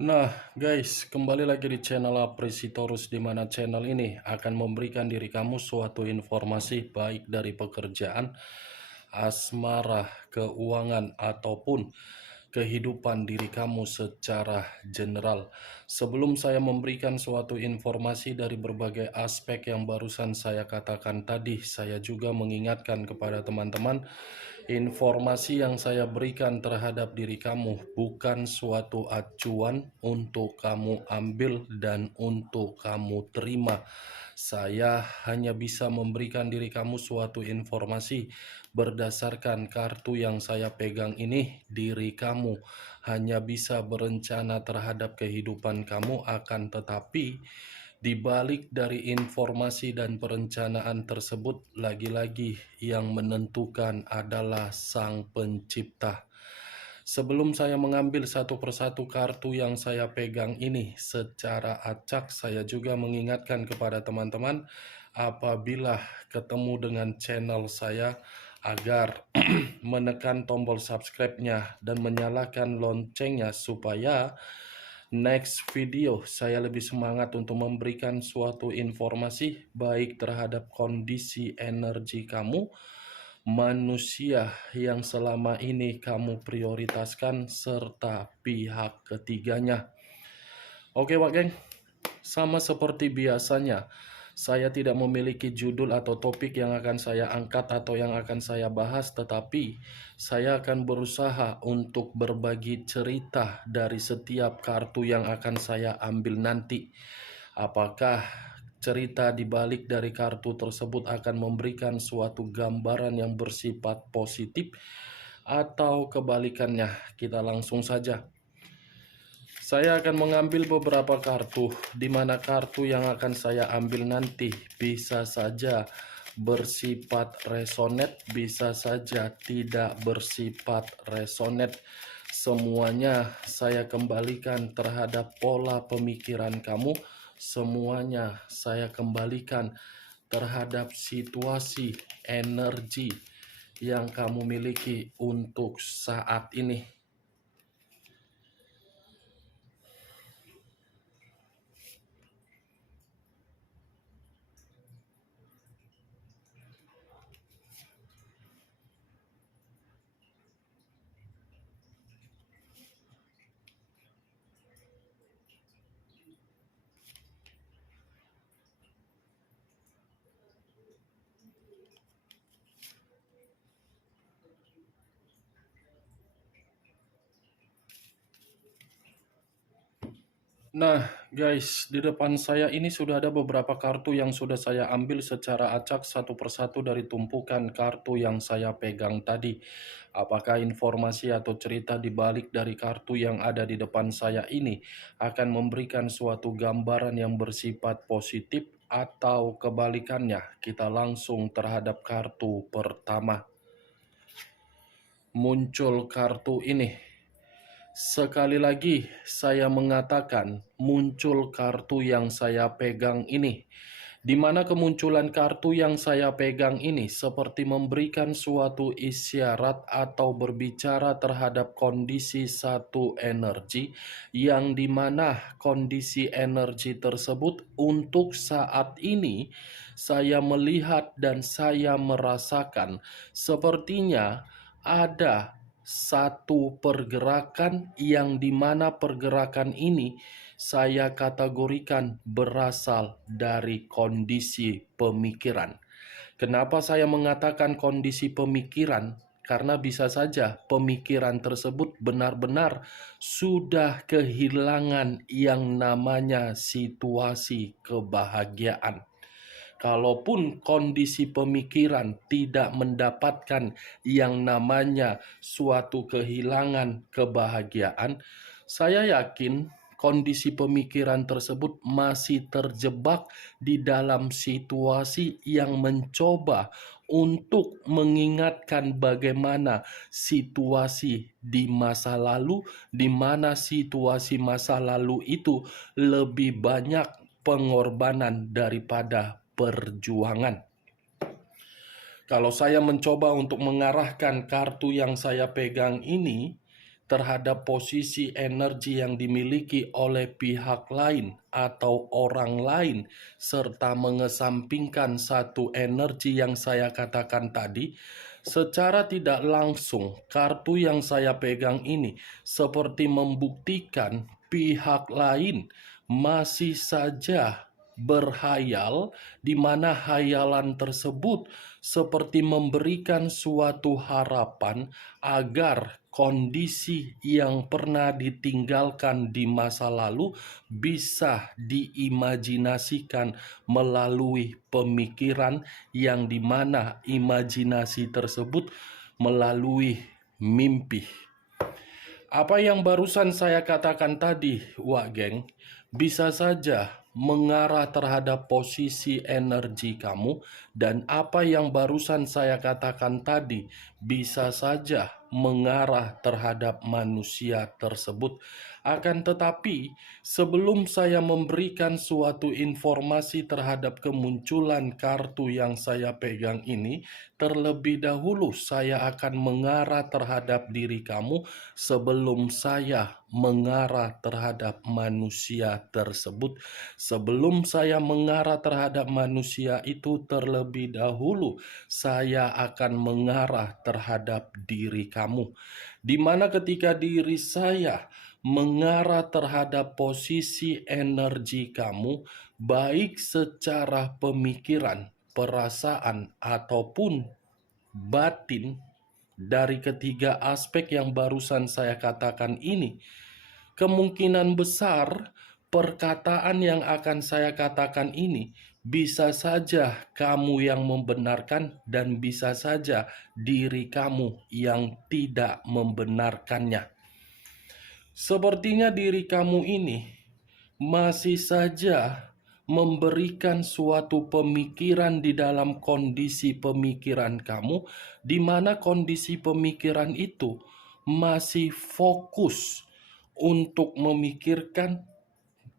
Nah, guys, kembali lagi di channel Apresitorus, di mana channel ini akan memberikan diri kamu suatu informasi baik dari pekerjaan, asmara, keuangan, ataupun kehidupan diri kamu secara general. Sebelum saya memberikan suatu informasi dari berbagai aspek yang barusan saya katakan tadi, saya juga mengingatkan kepada teman-teman, informasi yang saya berikan terhadap diri kamu bukan suatu acuan untuk kamu ambil dan untuk kamu terima. Saya hanya bisa memberikan diri kamu suatu informasi berdasarkan kartu yang saya pegang ini. Diri kamu hanya bisa berencana terhadap kehidupan kamu, akan tetapi di balik dari informasi dan perencanaan tersebut, lagi-lagi yang menentukan adalah Sang Pencipta. Sebelum saya mengambil satu persatu kartu yang saya pegang ini secara acak, saya juga mengingatkan kepada teman-teman apabila ketemu dengan channel saya agar menekan tombol subscribe-nya dan menyalakan loncengnya supaya next video saya lebih semangat untuk memberikan suatu informasi baik terhadap kondisi energi kamu, manusia yang selama ini kamu prioritaskan, serta pihak ketiganya. Oke Wak Geng, sama seperti biasanya, saya tidak memiliki judul atau topik yang akan saya angkat atau yang akan saya bahas, tetapi saya akan berusaha untuk berbagi cerita dari setiap kartu yang akan saya ambil nanti. Apakah cerita di balik dari kartu tersebut akan memberikan suatu gambaran yang bersifat positif atau kebalikannya? Kita langsung saja. Saya akan mengambil beberapa kartu, di mana kartu yang akan saya ambil nanti bisa saja bersifat resonate, bisa saja tidak bersifat resonate. Semuanya saya kembalikan terhadap pola pemikiran kamu, semuanya saya kembalikan terhadap situasi energi yang kamu miliki untuk saat ini. Nah, guys, di depan saya ini sudah ada beberapa kartu yang sudah saya ambil secara acak satu persatu dari tumpukan kartu yang saya pegang tadi. Apakah informasi atau cerita di balik dari kartu yang ada di depan saya ini akan memberikan suatu gambaran yang bersifat positif atau kebalikannya? Kita langsung terhadap kartu pertama. Muncul kartu ini. Sekali lagi saya mengatakan muncul kartu yang saya pegang ini, di mana kemunculan kartu yang saya pegang ini seperti memberikan suatu isyarat atau berbicara terhadap kondisi satu energi, yang dimana kondisi energi tersebut untuk saat ini saya melihat dan saya merasakan sepertinya ada satu pergerakan yang dimana pergerakan ini saya kategorikan berasal dari kondisi pemikiran. Kenapa saya mengatakan kondisi pemikiran? Karena bisa saja pemikiran tersebut benar-benar sudah kehilangan yang namanya situasi kebahagiaan. Kalaupun kondisi pemikiran tidak mendapatkan yang namanya suatu kehilangan kebahagiaan, saya yakin kondisi pemikiran tersebut masih terjebak di dalam situasi yang mencoba untuk mengingatkan bagaimana situasi di masa lalu, di mana situasi masa lalu itu lebih banyak pengorbanan daripada perjuangan. Kalau saya mencoba untuk mengarahkan kartu yang saya pegang ini terhadap posisi energi yang dimiliki oleh pihak lain atau orang lain, serta mengesampingkan satu energi yang saya katakan tadi, secara tidak langsung kartu yang saya pegang ini seperti membuktikan pihak lain masih saja berhayal, di mana hayalan tersebut seperti memberikan suatu harapan agar kondisi yang pernah ditinggalkan di masa lalu bisa diimajinasikan melalui pemikiran, yang dimana imajinasi tersebut melalui mimpi. Apa yang barusan saya katakan tadi, Wak Geng, bisa saja mengarah terhadap posisi energi kamu, dan apa yang barusan saya katakan tadi bisa saja mengarah terhadap manusia tersebut. Akan tetapi, sebelum saya memberikan suatu informasi terhadap kemunculan kartu yang saya pegang ini, terlebih dahulu saya akan mengarah terhadap diri kamu sebelum saya mengarah terhadap manusia tersebut. Sebelum saya mengarah terhadap manusia itu, terlebih dahulu saya akan mengarah terhadap diri kamu. Di mana ketika diri saya mengarah terhadap posisi energi kamu, baik secara pemikiran, perasaan, ataupun batin, dari ketiga aspek yang barusan saya katakan ini, kemungkinan besar perkataan yang akan saya katakan ini bisa saja kamu yang membenarkan, dan bisa saja diri kamu yang tidak membenarkannya. Sepertinya diri kamu ini masih saja memberikan suatu pemikiran di dalam kondisi pemikiran kamu, di mana kondisi pemikiran itu masih fokus untuk memikirkan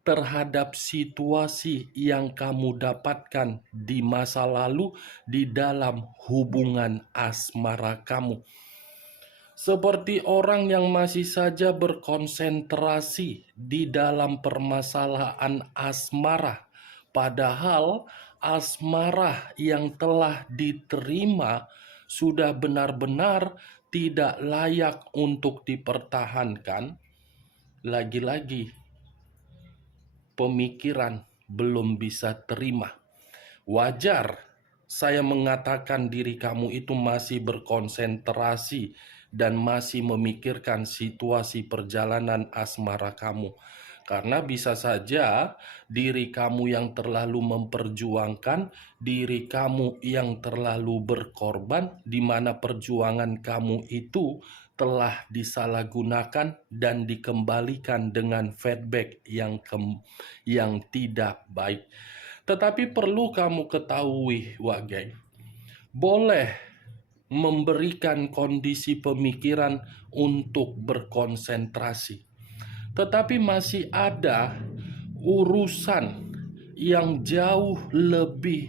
terhadap situasi yang kamu dapatkan di masa lalu di dalam hubungan asmara kamu. Seperti orang yang masih saja berkonsentrasi di dalam permasalahan asmara, padahal asmara yang telah diterima sudah benar-benar tidak layak untuk dipertahankan. Lagi-lagi, pemikiran belum bisa terima. Wajar saya mengatakan diri kamu itu masih berkonsentrasi dan masih memikirkan situasi perjalanan asmara kamu. Karena bisa saja diri kamu yang terlalu memperjuangkan, diri kamu yang terlalu berkorban, di mana perjuangan kamu itu telah disalahgunakan dan dikembalikan dengan feedback yang tidak baik. Tetapi perlu kamu ketahui, Wak Geng, boleh memberikan kondisi pemikiran untuk berkonsentrasi, tetapi masih ada urusan yang jauh lebih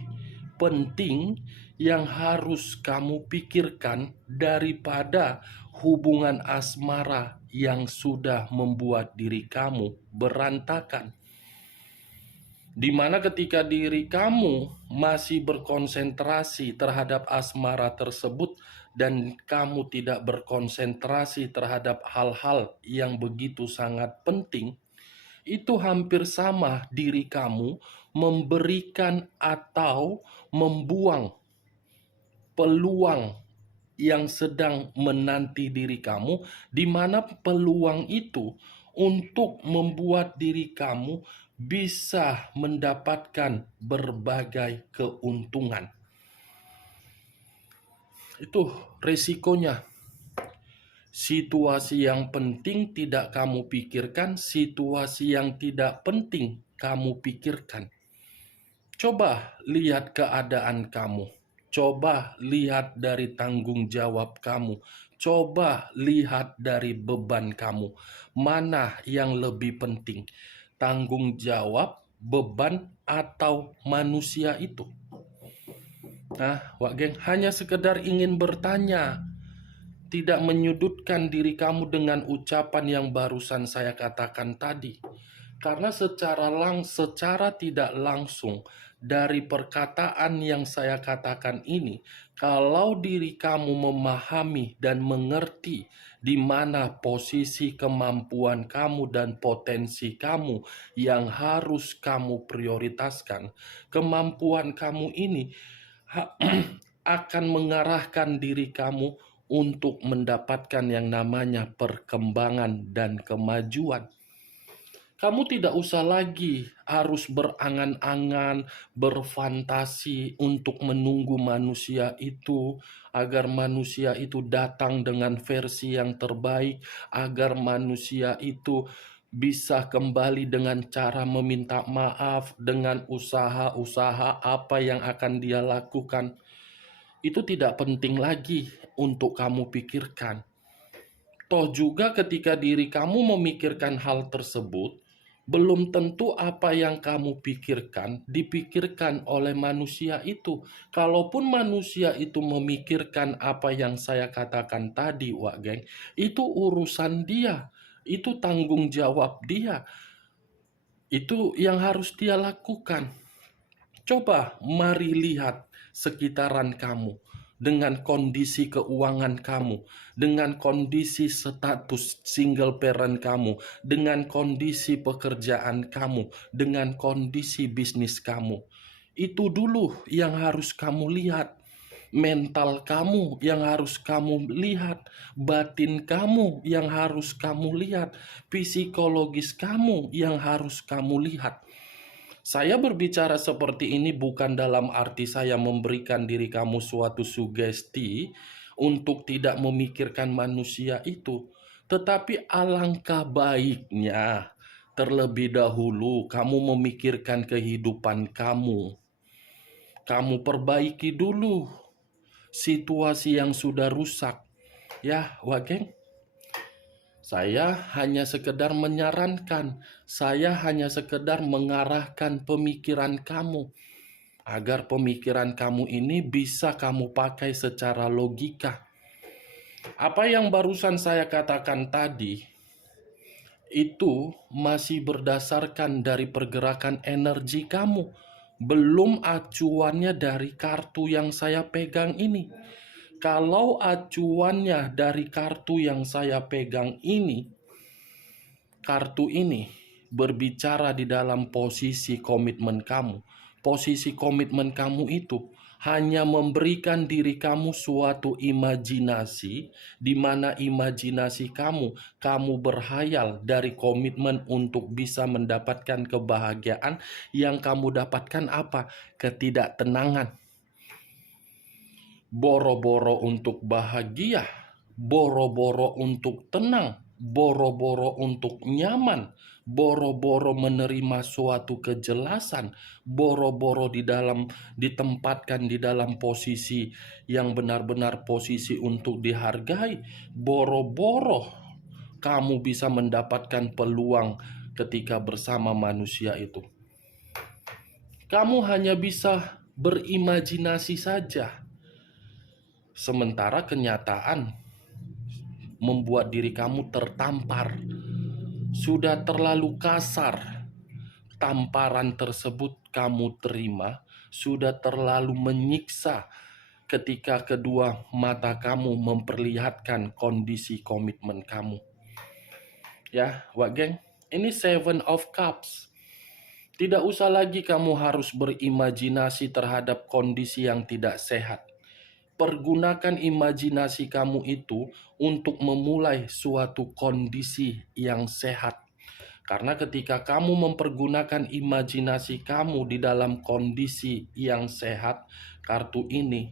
penting yang harus kamu pikirkan daripada hubungan asmara yang sudah membuat diri kamu berantakan. Di mana ketika diri kamu masih berkonsentrasi terhadap asmara tersebut dan kamu tidak berkonsentrasi terhadap hal-hal yang begitu sangat penting, itu hampir sama diri kamu memberikan atau membuang peluang yang sedang menanti diri kamu, di mana peluang itu untuk membuat diri kamu bisa mendapatkan berbagai keuntungan. Itu resikonya. Situasi yang penting tidak kamu pikirkan, situasi yang tidak penting kamu pikirkan. Coba lihat keadaan kamu. Coba lihat dari tanggung jawab kamu. Coba lihat dari beban kamu. Mana yang lebih penting? Tanggung jawab, beban, atau manusia itu? Nah, Wak Geng hanya sekedar ingin bertanya. tidak menyudutkan diri kamu dengan ucapan yang barusan saya katakan tadi. Karena secara tidak langsung dari perkataan yang saya katakan ini, kalau diri kamu memahami dan mengerti di mana posisi kemampuan kamu dan potensi kamu yang harus kamu prioritaskan, kemampuan kamu ini akan mengarahkan diri kamu untuk mendapatkan yang namanya perkembangan dan kemajuan. Kamu tidak usah lagi harus berangan-angan, berfantasi untuk menunggu manusia itu, agar manusia itu datang dengan versi yang terbaik, agar manusia itu bisa kembali dengan cara meminta maaf, dengan usaha-usaha apa yang akan dia lakukan. Itu tidak penting lagi untuk kamu pikirkan. Toh juga ketika diri kamu memikirkan hal tersebut, belum tentu apa yang kamu pikirkan dipikirkan oleh manusia itu. Kalaupun manusia itu memikirkan apa yang saya katakan tadi, Wak Geng, itu urusan dia. Itu tanggung jawab dia. Itu yang harus dia lakukan. Coba mari lihat sekitaran kamu dengan kondisi keuangan kamu, dengan kondisi status single parent kamu, dengan kondisi pekerjaan kamu, dengan kondisi bisnis kamu. Itu dulu yang harus kamu lihat. Mental kamu yang harus kamu lihat, batin kamu yang harus kamu lihat, psikologis kamu yang harus kamu lihat. Saya berbicara seperti ini bukan dalam arti saya memberikan diri kamu suatu sugesti untuk tidak memikirkan manusia itu, tetapi alangkah baiknya terlebih dahulu kamu memikirkan kehidupan kamu. Kamu perbaiki dulu situasi yang sudah rusak. Ya, Wageng. Saya hanya sekedar menyarankan, saya hanya sekedar mengarahkan pemikiran kamu, agar pemikiran kamu ini bisa kamu pakai secara logika. Apa yang barusan saya katakan tadi, itu masih berdasarkan dari pergerakan energi kamu, belum acuannya dari kartu yang saya pegang ini. Kalau acuannya dari kartu yang saya pegang ini, kartu ini berbicara di dalam posisi komitmen kamu. Posisi komitmen kamu itu hanya memberikan diri kamu suatu imajinasi, di mana imajinasi kamu berhayal dari komitmen untuk bisa mendapatkan kebahagiaan. Yang kamu dapatkan apa? Ketidaktenangan. Boro-boro untuk bahagia, boro-boro untuk tenang, boro-boro untuk nyaman, boro-boro menerima suatu kejelasan, boro-boro ditempatkan di dalam posisi yang benar-benar posisi untuk dihargai, boro-boro kamu bisa mendapatkan peluang ketika bersama manusia itu. Kamu hanya bisa berimajinasi saja. Sementara kenyataan membuat diri kamu tertampar. Sudah terlalu kasar tamparan tersebut kamu terima, sudah terlalu menyiksa ketika kedua mata kamu memperlihatkan kondisi komitmen kamu. Ya, Wak Geng, ini Seven of Cups. Tidak usah lagi kamu harus berimajinasi terhadap kondisi yang tidak sehat. Pergunakan imajinasi kamu itu untuk memulai suatu kondisi yang sehat. Karena ketika kamu mempergunakan imajinasi kamu di dalam kondisi yang sehat, kartu ini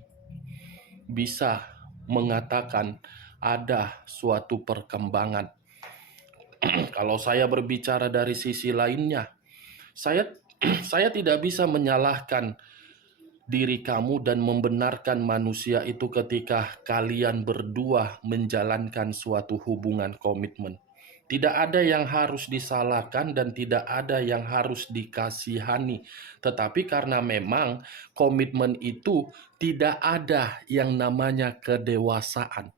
bisa mengatakan ada suatu perkembangan. Kalau saya berbicara dari sisi lainnya, saya tidak bisa menyalahkan diri kamu dan membenarkan manusia itu ketika kalian berdua menjalankan suatu hubungan komitmen. Tidak ada yang harus disalahkan dan tidak ada yang harus dikasihani. Tetapi karena memang komitmen itu tidak ada yang namanya kedewasaan.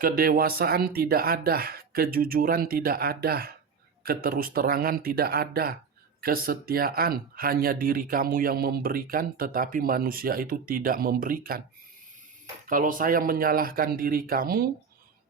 Kedewasaan tidak ada, kejujuran tidak ada, keterus-terangan tidak ada, kesetiaan hanya diri kamu yang memberikan, tetapi manusia itu tidak memberikan. Kalau saya menyalahkan diri kamu,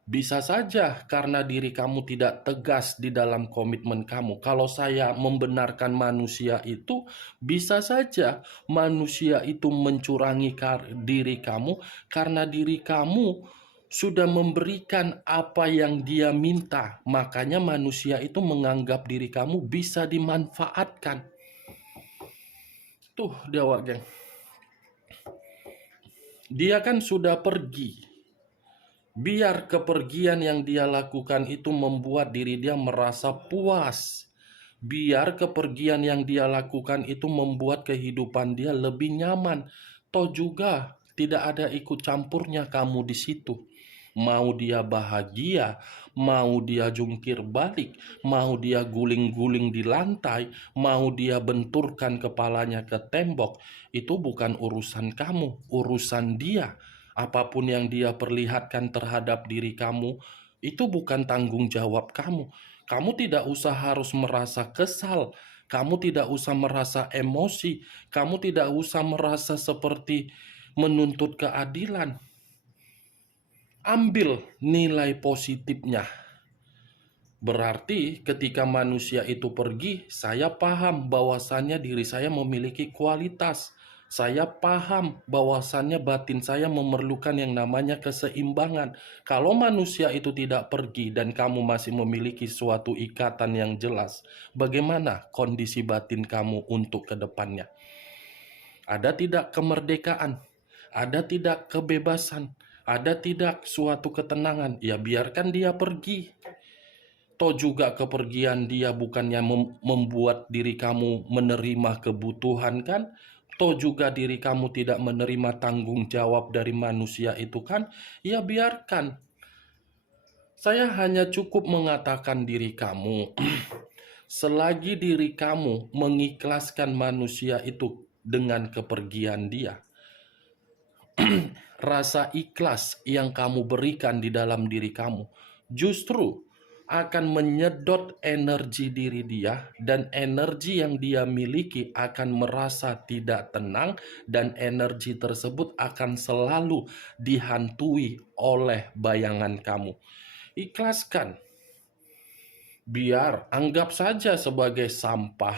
bisa saja karena diri kamu tidak tegas di dalam komitmen kamu. Kalau saya membenarkan manusia itu, bisa saja manusia itu mencurangi diri kamu karena diri kamu sudah memberikan apa yang dia minta. Makanya manusia itu menganggap diri kamu bisa dimanfaatkan. Tuh dia, geng. Dia kan sudah pergi. Biar kepergian yang dia lakukan itu membuat diri dia merasa puas. Biar kepergian yang dia lakukan itu membuat kehidupan dia lebih nyaman. Toh juga tidak ada ikut campurnya kamu di situ. Mau dia bahagia, mau dia jungkir balik, mau dia guling-guling di lantai, mau dia benturkan kepalanya ke tembok, itu bukan urusan kamu, urusan dia. Apapun yang dia perlihatkan terhadap diri kamu, itu bukan tanggung jawab kamu. Kamu tidak usah harus merasa kesal, kamu tidak usah merasa emosi, kamu tidak usah merasa seperti menuntut keadilan. Ambil nilai positifnya. Berarti ketika manusia itu pergi, saya paham bahwasannya diri saya memiliki kualitas. Saya paham bahwasannya batin saya memerlukan yang namanya keseimbangan. Kalau manusia itu tidak pergi dan kamu masih memiliki suatu ikatan yang jelas, bagaimana kondisi batin kamu untuk kedepannya? Ada tidak kemerdekaan? Ada tidak kebebasan? Ada tidak suatu ketenangan? Ya biarkan dia pergi. Toh juga kepergian dia bukannya membuat diri kamu menerima kebutuhan kan? Toh juga diri kamu tidak menerima tanggung jawab dari manusia itu kan? Ya biarkan. Saya hanya cukup mengatakan diri kamu. Selagi diri kamu mengikhlaskan manusia itu dengan kepergian dia, rasa ikhlas yang kamu berikan di dalam diri kamu justru akan menyedot energi diri dia, dan energi yang dia miliki akan merasa tidak tenang, dan energi tersebut akan selalu dihantui oleh bayangan kamu. Ikhlaskan. Biar anggap saja sebagai sampah.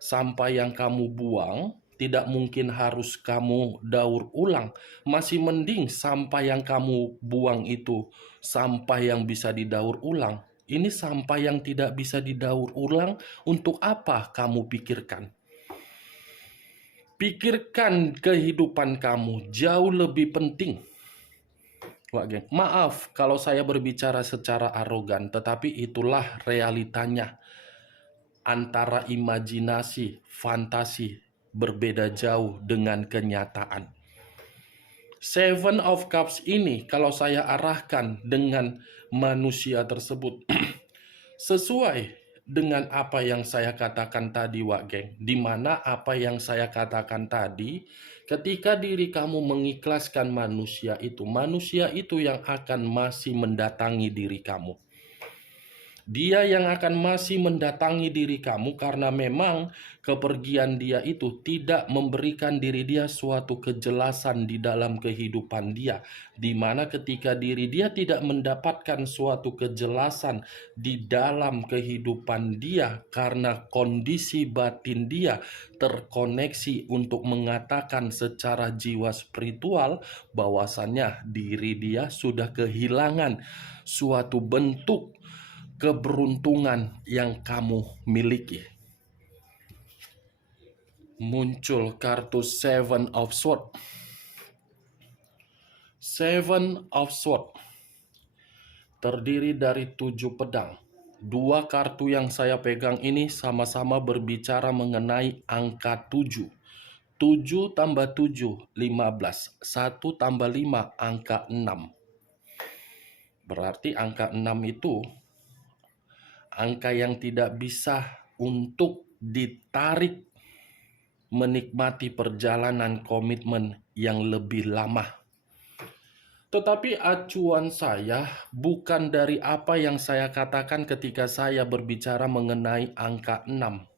Sampah yang kamu buang tidak mungkin harus kamu daur ulang. Masih mending sampah yang kamu buang itu sampah yang bisa didaur ulang. Ini sampah yang tidak bisa didaur ulang, untuk apa kamu pikirkan? Pikirkan kehidupan kamu, jauh lebih penting. Wah, geng. Maaf kalau saya berbicara secara arogan, tetapi itulah realitanya. Antara imajinasi, fantasi berbeda jauh dengan kenyataan. Seven of Cups ini kalau saya arahkan dengan manusia tersebut sesuai dengan apa yang saya katakan tadi, Wak Geng. Dimana apa yang saya katakan tadi, ketika diri kamu mengikhlaskan manusia itu yang akan masih mendatangi diri kamu. Dia yang akan masih mendatangi diri kamu karena memang kepergian dia itu tidak memberikan diri dia suatu kejelasan di dalam kehidupan dia. Di mana ketika diri dia tidak mendapatkan suatu kejelasan di dalam kehidupan dia karena kondisi batin dia terkoneksi untuk mengatakan secara jiwa spiritual bahwasannya diri dia sudah kehilangan suatu bentuk keberuntungan yang kamu miliki. Muncul kartu Seven of Swords. Seven of Swords terdiri dari 7 pedang. 2 kartu yang saya pegang ini sama-sama berbicara mengenai angka 7. 7 tambah 7, 15. 1 tambah 5, angka 6. Berarti angka 6 itu angka yang tidak bisa untuk ditarik menikmati perjalanan komitmen yang lebih lama. Tetapi acuan saya bukan dari apa yang saya katakan ketika saya berbicara mengenai angka 6.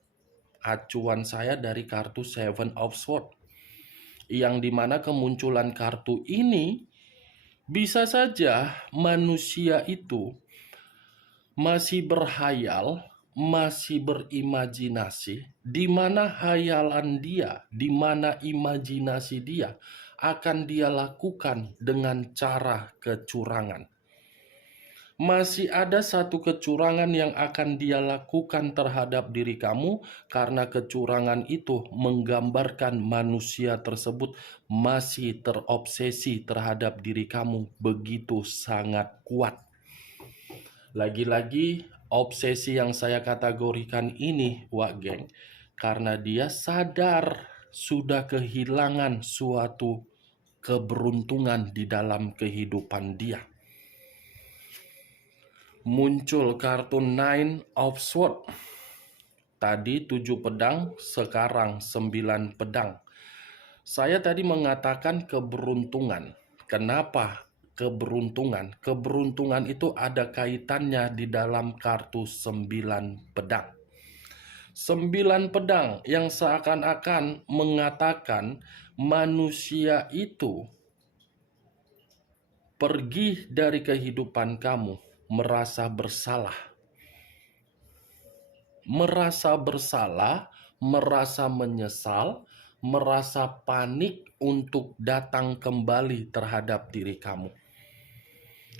Acuan saya dari kartu Seven of Swords. Yang dimana kemunculan kartu ini bisa saja manusia itu masih berhayal, masih berimajinasi, di mana hayalan dia, di mana imajinasi dia akan dia lakukan dengan cara kecurangan. Masih ada satu kecurangan yang akan dia lakukan terhadap diri kamu, karena kecurangan itu menggambarkan manusia tersebut masih terobsesi terhadap diri kamu begitu sangat kuat. Lagi-lagi obsesi yang saya kategorikan ini, Wak Geng, karena dia sadar sudah kehilangan suatu keberuntungan di dalam kehidupan dia. Muncul kartu Nine of Swords. Tadi 7 pedang, sekarang 9 pedang. Saya tadi mengatakan keberuntungan. Kenapa keberuntungan? Keberuntungan itu ada kaitannya di dalam kartu 9 pedang. 9 pedang yang seakan-akan mengatakan manusia itu pergi dari kehidupan kamu merasa bersalah, merasa menyesal, merasa panik untuk datang kembali terhadap diri kamu.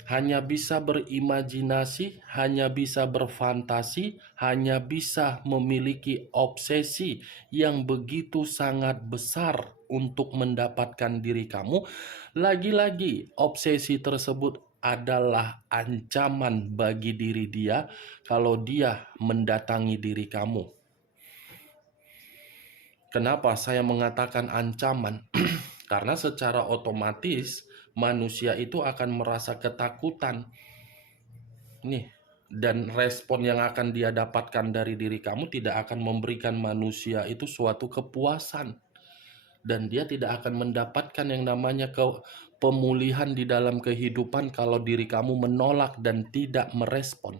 Hanya bisa berimajinasi, hanya bisa berfantasi, hanya bisa memiliki obsesi yang begitu sangat besar untuk mendapatkan diri kamu. Lagi-lagi, obsesi tersebut adalah ancaman bagi diri dia kalau dia mendatangi diri kamu. Kenapa saya mengatakan ancaman? Karena secara otomatis manusia itu akan merasa ketakutan. Nih, dan respon yang akan dia dapatkan dari diri kamu tidak akan memberikan manusia itu suatu kepuasan. Dan dia tidak akan mendapatkan yang namanya pemulihan di dalam kehidupan kalau diri kamu menolak dan tidak merespon.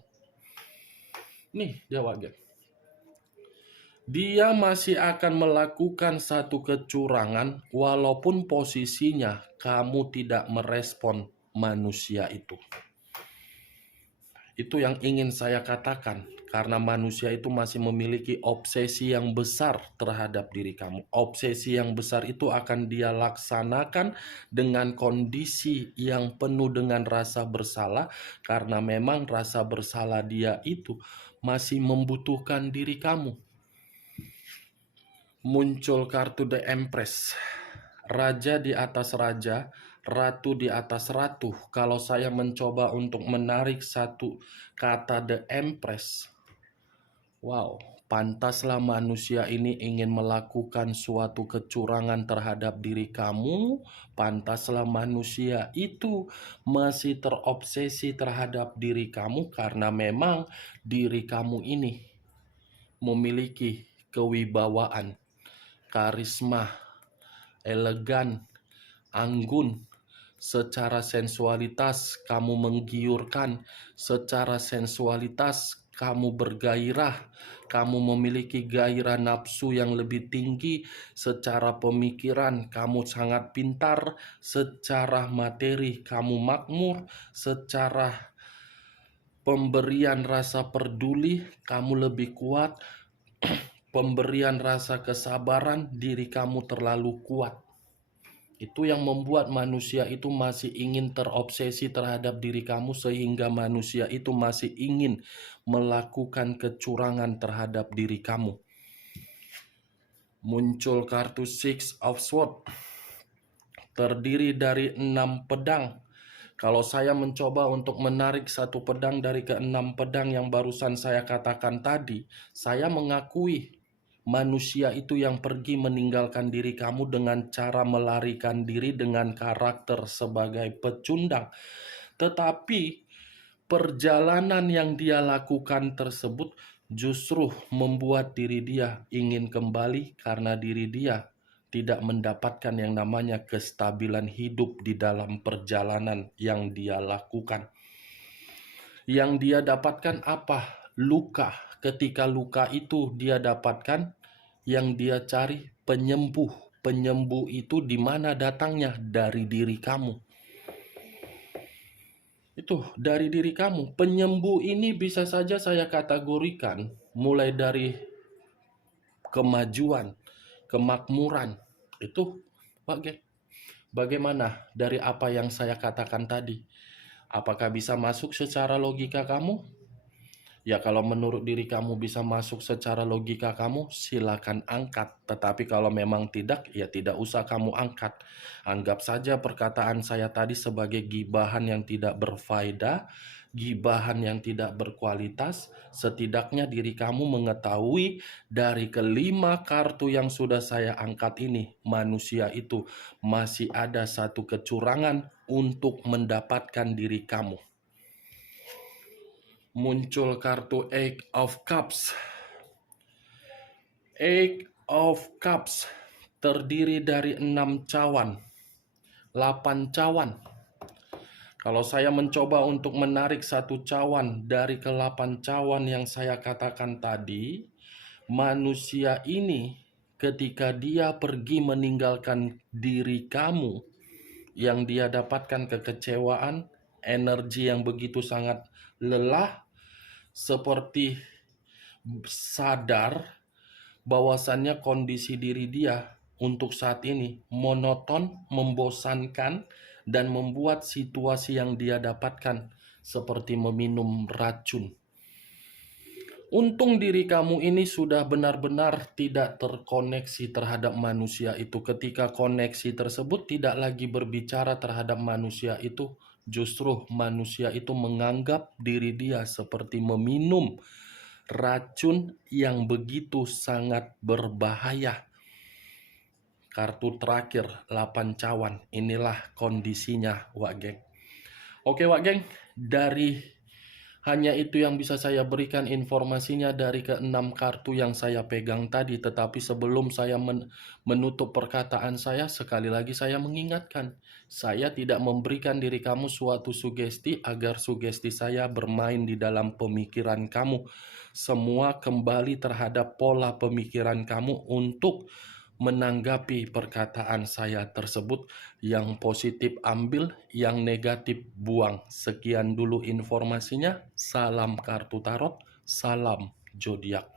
Nih, jawabnya. Dia masih akan melakukan satu kecurangan walaupun posisinya kamu tidak merespon manusia itu. Itu yang ingin saya katakan, karena manusia itu masih memiliki obsesi yang besar terhadap diri kamu. Obsesi yang besar itu akan dia laksanakan dengan kondisi yang penuh dengan rasa bersalah, karena memang rasa bersalah dia itu masih membutuhkan diri kamu. Muncul kartu The Empress, raja di atas raja, ratu di atas ratu. Kalau saya mencoba untuk menarik satu kata The Empress, wow, pantaslah manusia ini ingin melakukan suatu kecurangan terhadap diri kamu. Pantaslah manusia itu masih terobsesi terhadap diri kamu, karena memang diri kamu ini memiliki kewibawaan, karisma, elegan, anggun. Secara sensualitas kamu menggiurkan, secara sensualitas kamu bergairah, kamu memiliki gairah nafsu yang lebih tinggi. Secara pemikiran kamu sangat pintar, secara materi kamu makmur, secara pemberian rasa peduli kamu lebih kuat. Pemberian rasa kesabaran, diri kamu terlalu kuat. Itu yang membuat manusia itu masih ingin terobsesi terhadap diri kamu, sehingga manusia itu masih ingin melakukan kecurangan terhadap diri kamu. Muncul kartu Six of Swords, terdiri dari 6 pedang. Kalau saya mencoba untuk menarik satu pedang dari ke-6 pedang yang barusan saya katakan tadi, saya mengakui manusia itu yang pergi meninggalkan diri kamu dengan cara melarikan diri dengan karakter sebagai pecundang. Tetapi perjalanan yang dia lakukan tersebut justru membuat diri dia ingin kembali, karena diri dia tidak mendapatkan yang namanya kestabilan hidup di dalam perjalanan yang dia lakukan. Yang dia dapatkan apa? Luka. Ketika luka itu dia dapatkan, yang dia cari penyembuh. Penyembuh itu di mana datangnya? Dari diri kamu. Itu dari diri kamu. Penyembuh ini bisa saja saya kategorikan mulai dari kemajuan, kemakmuran. Itu bagaimana dari apa yang saya katakan tadi? Apakah bisa masuk secara logika kamu? Ya, kalau menurut diri kamu bisa masuk secara logika kamu, silakan angkat. Tetapi kalau memang tidak, ya tidak usah kamu angkat. Anggap saja perkataan saya tadi sebagai gibahan yang tidak berfaedah, gibahan yang tidak berkualitas. Setidaknya diri kamu mengetahui dari kelima kartu yang sudah saya angkat ini, manusia itu masih ada satu kecurangan untuk mendapatkan diri kamu. Muncul kartu Eight of Cups. Eight of Cups terdiri dari 6 cawan, 8 cawan. Kalau saya mencoba untuk menarik satu cawan dari ke-8 cawan yang saya katakan tadi, manusia ini ketika dia pergi meninggalkan diri kamu, yang dia dapatkan kekecewaan, energi yang begitu sangat lelah, seperti sadar bahwasannya kondisi diri dia untuk saat ini monoton, membosankan, dan membuat situasi yang dia dapatkan seperti meminum racun. Untung diri kamu ini sudah benar-benar tidak terkoneksi terhadap manusia itu. Ketika koneksi tersebut tidak lagi berbicara terhadap manusia itu, justru manusia itu menganggap diri dia seperti meminum racun yang begitu sangat berbahaya. Kartu terakhir 8 cawan. Inilah kondisinya, Wak Geng. Oke, Wak Geng, dari hanya itu yang bisa saya berikan informasinya dari ke-6 kartu yang saya pegang tadi. Tetapi sebelum saya menutup perkataan saya, sekali lagi saya mengingatkan, saya tidak memberikan diri kamu suatu sugesti agar sugesti saya bermain di dalam pemikiran kamu. Semua kembali terhadap pola pemikiran kamu untuk menanggapi perkataan saya tersebut. Yang positif ambil, yang negatif buang. Sekian dulu informasinya. Salam kartu tarot, salam zodiak.